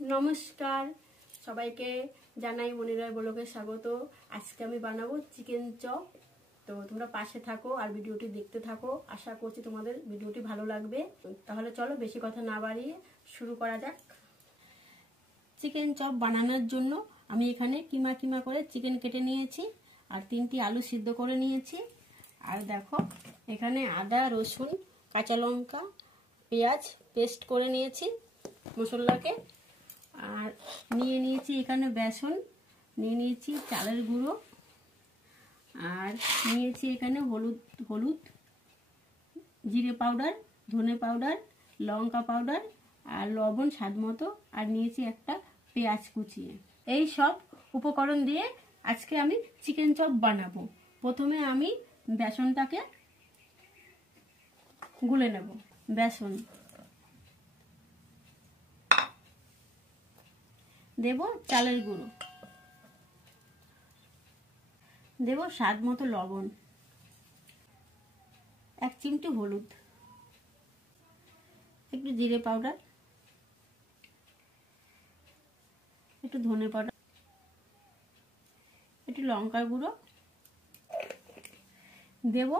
নমস্কার সবাইকে জানাই মনিরার ব্লগে স্বাগত। আজকে আমি বানাবো চিকেন চপ। তো তোমরা পাশে থাকো আর ভিডিওটি দেখতে থাকো। আশা করছি তোমাদের ভিডিওটি ভালো লাগবে। তাহলে চলো বেশি কথা না বাড়িয়ে শুরু করা যাক। চিকেন চপ বানানোর জন্য আমি এখানে কিমা কিমা করে চিকেন কেটে নিয়েছি আর 3টি আলু সিদ্ধ করে নিয়েছি। আর দেখো এখানে আদা, রসুন, কাঁচা লঙ্কা, পেঁয়াজ পেস্ট করে নিয়েছি মশলাকে। আর নিয়ে নিয়েছি এখানে বেসন, নিয়ে নিয়েছি চালের গুঁড়ো, আর নিয়েছি এখানে হলুদ, জিরে পাউডার, ধনে পাউডার, লঙ্কা পাউডার আর লবণ স্বাদ মতো, আর নিয়েছি একটা পেঁয়াজ কুচিয়ে। এই সব উপকরণ দিয়ে আজকে আমি চিকেন চপ বানাবো। প্রথমে আমি বেসনটাকে গুলে নেব। বেসন দেব, চালের গুঁড়ো দেব, স্বাদ মতো লবণ, 1 চিমটি হলুদ, একটু জিরে পাউডার, একটু ধনে পাউডার, একটু লঙ্কার গুঁড়ো দেব,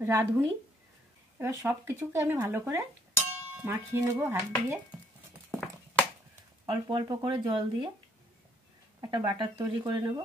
রাঁধুনি। এবার সব কিছুকে আমি ভালো করে মাখিয়ে নেব হাত দিয়ে। অল্প অল্প করে জল দিয়ে একটা বাটার তৈরি করে নেব।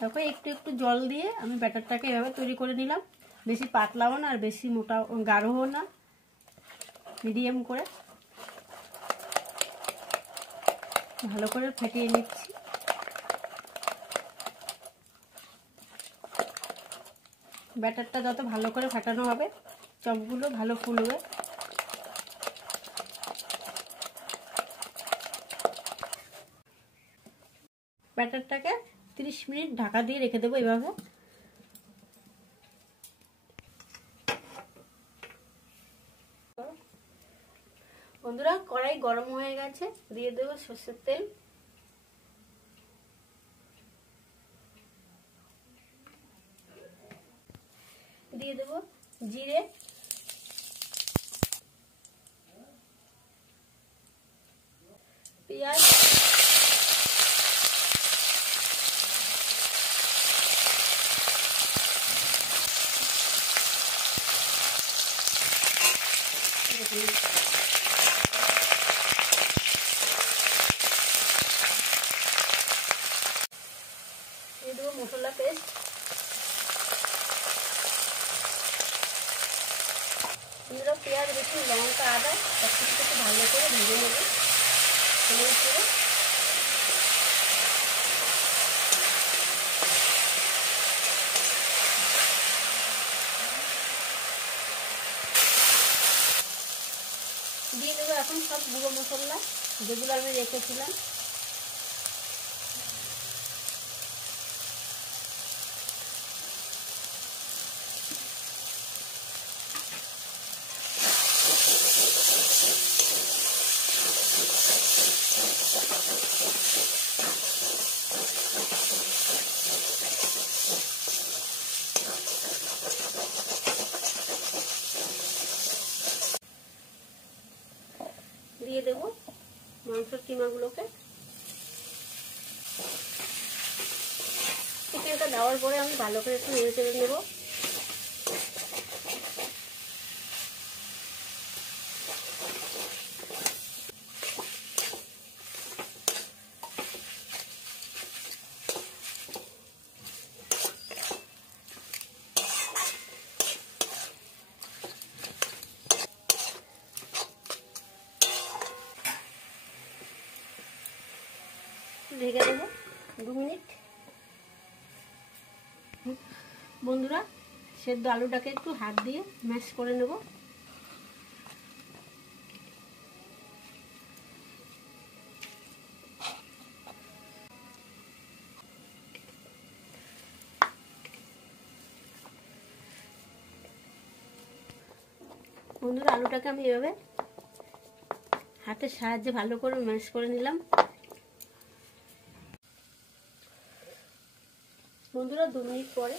দেখো একটু একটু জল দিয়ে আমি ব্যাটারটাকে এভাবে তৈরি করে নিলাম। বেশি পাতলাও না আর বেশি মোটা গাঢ়ও না, মিডিয়াম করে ভালো করে ফেটিয়ে নিচ্ছি। ব্যাটারটা যত ভালো করে ফাটানো হবে চপগুলো ভালো ফুলবে। ব্যাটারটাকে 30 মিনিট ঢাকা দিয়ে রেখে দেবো এভাবে। বন্ধুরা কড়াই গরম হয়ে গেছে, দিয়ে দেবো সরষের তেল। দিয়ে দেবো জিরে, পেঁয়াজ, দিয়ে দেবো মশলা পেস্ট, পেঁয়াজ, রসুন, লঙ্কা, আদা সব কিছু ভালো করে ভেজে নেব। দিয়ে দেবো এখন সব গুঁড়ো মশলা যেগুলো আমি রেখেছিলাম। দিয়ে দেব মাংসের কিমাগুলোকে। চিকেনটা দেওয়ার পরে আমি ভালো করে একটু নেড়ে চেড়ে নেব। ঢেকে দেবো 2 মিনিট। বন্ধুরা সেদ্ধ আলুটাকে একটু হাত দিয়ে ম্যাশ করে নেব। বন্ধুরা, আলুটাকে আমি এভাবে হাতের সাহায্যে ভালো করে ম্যাশ করে নিলাম। বন্ধুরা, 2 মিনিট পরে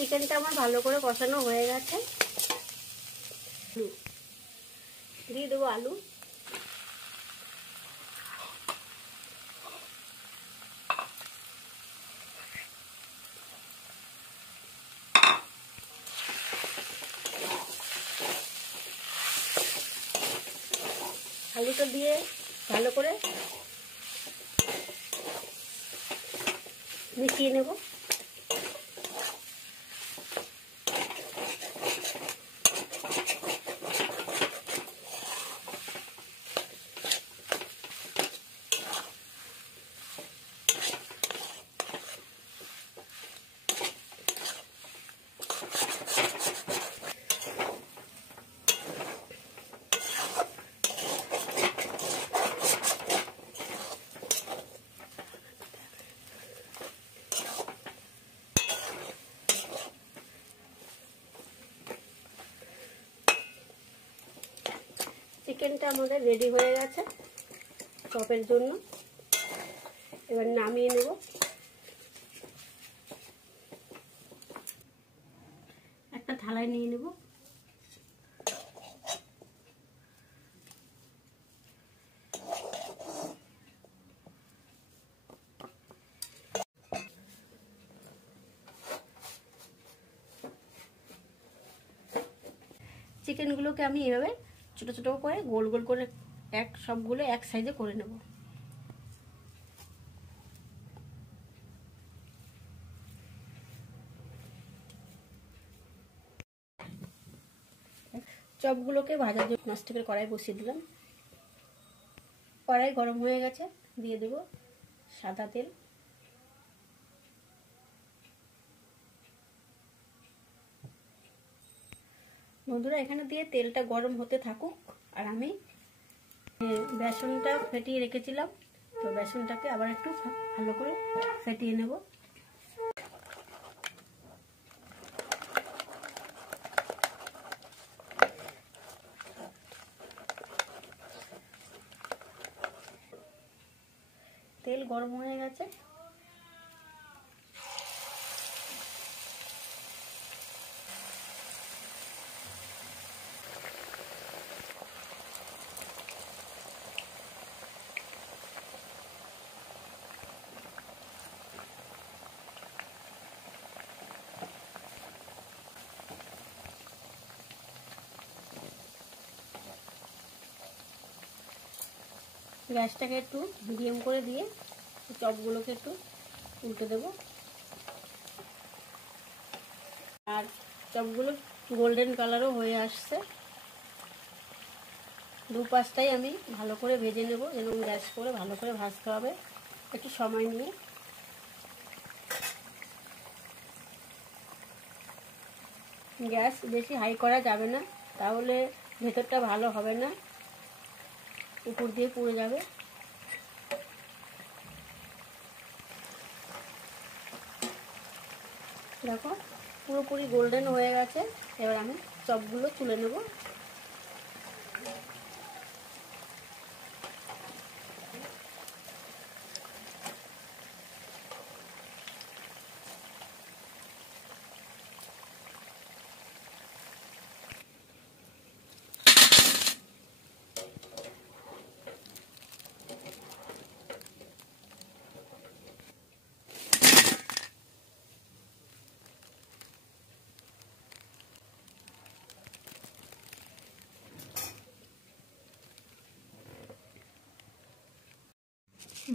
চিকেনটা আমার ভালো করে কষানো হয়ে গেছে। দিয়ে দেবো আলু। আলুটা দিয়ে ভালো করে মিশিয়ে নেব। চিকেনটা আমাদের রেডি হয়ে গেছে চপের জন্য। এবার নামিয়ে নেব। একটা থালায় নিয়ে নেব। চিকেনগুলোকে আমি এভাবে ছোট ছোট করে গোল গোল করে সবগুলো এক সাইজে করে নেব। চপগুলোকে ভাজার জন্য ননস্টিকের কড়াই বসিয়ে দিলাম। কড়াই গরম হয়ে গেছে, দিয়ে দেব সাদা তেল। বন্ধুরা, এখানে দিয়ে তেলটা গরম হতে থাকুক, আর আমি বেসনটা ফেটিয়ে রেখেছিলাম, তো বেসনটাকে আবার একটু ভালো করে ফেটিয়ে নেব। তেল গরম হয়ে গেছে। গ্যাসটাকে একটু মিডিয়াম করে দিয়ে চপগুলোকে একটু উল্টে দেব। আর চপগুলো গোল্ডেন কালারও হয়ে আসছে। দুপাশটাই আমি ভালো করে ভেজে নেব, যেন গ্যাস করে ভালো করে ভাজতে হবে একটু সময় নিয়ে। গ্যাস বেশি হাই করা যাবে না, তাহলে ভেতরটা ভালো হবে না, উপর দিয়ে পুড়ে যাবে। দেখো পুরোপুরি গোল্ডেন হয়ে গেছে। এবার আমি চপগুলো তুলে নেব।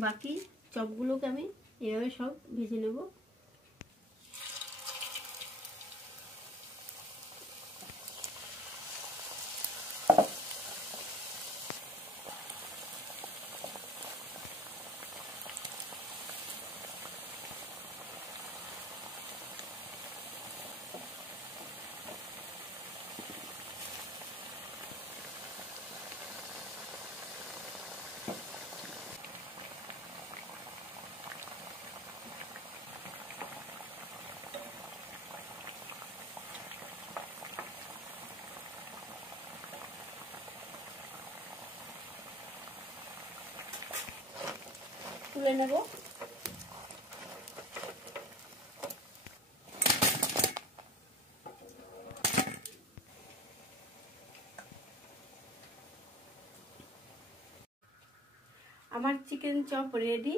বাকি চপগুলোকে আমি এভাবে সব ভেজে নেব। তুলে নেব। আমার চিকেন চপ রেডি।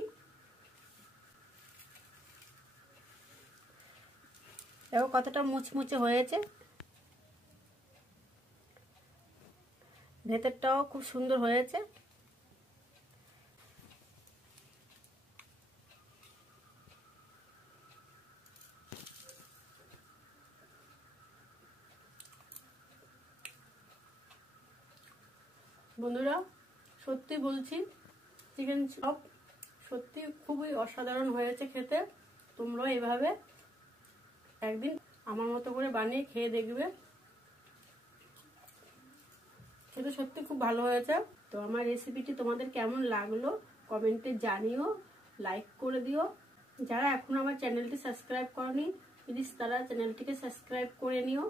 দেখো কতটা মুচমুচে হয়েছে, ভেতরটাও খুব সুন্দর হয়েছে। বন্ধুরা সত্যি বলছি, চিকেন চপ সত্যি খুবই অসাধারণ হয়েছে খেতে। তোমরাও এভাবে একদিন আমার মতো করে বানিয়ে খেয়ে দেখবে, খেতে সত্যি খুব ভালো হয়েছে। তো আমার রেসিপিটি তোমাদের কেমন লাগলো কমেন্টে জানিও, লাইক করে দিও। যারা এখন আমার চ্যানেলটি সাবস্ক্রাইব করনি প্লিজ তারা চ্যানেলটিকে সাবস্ক্রাইব করে নিও।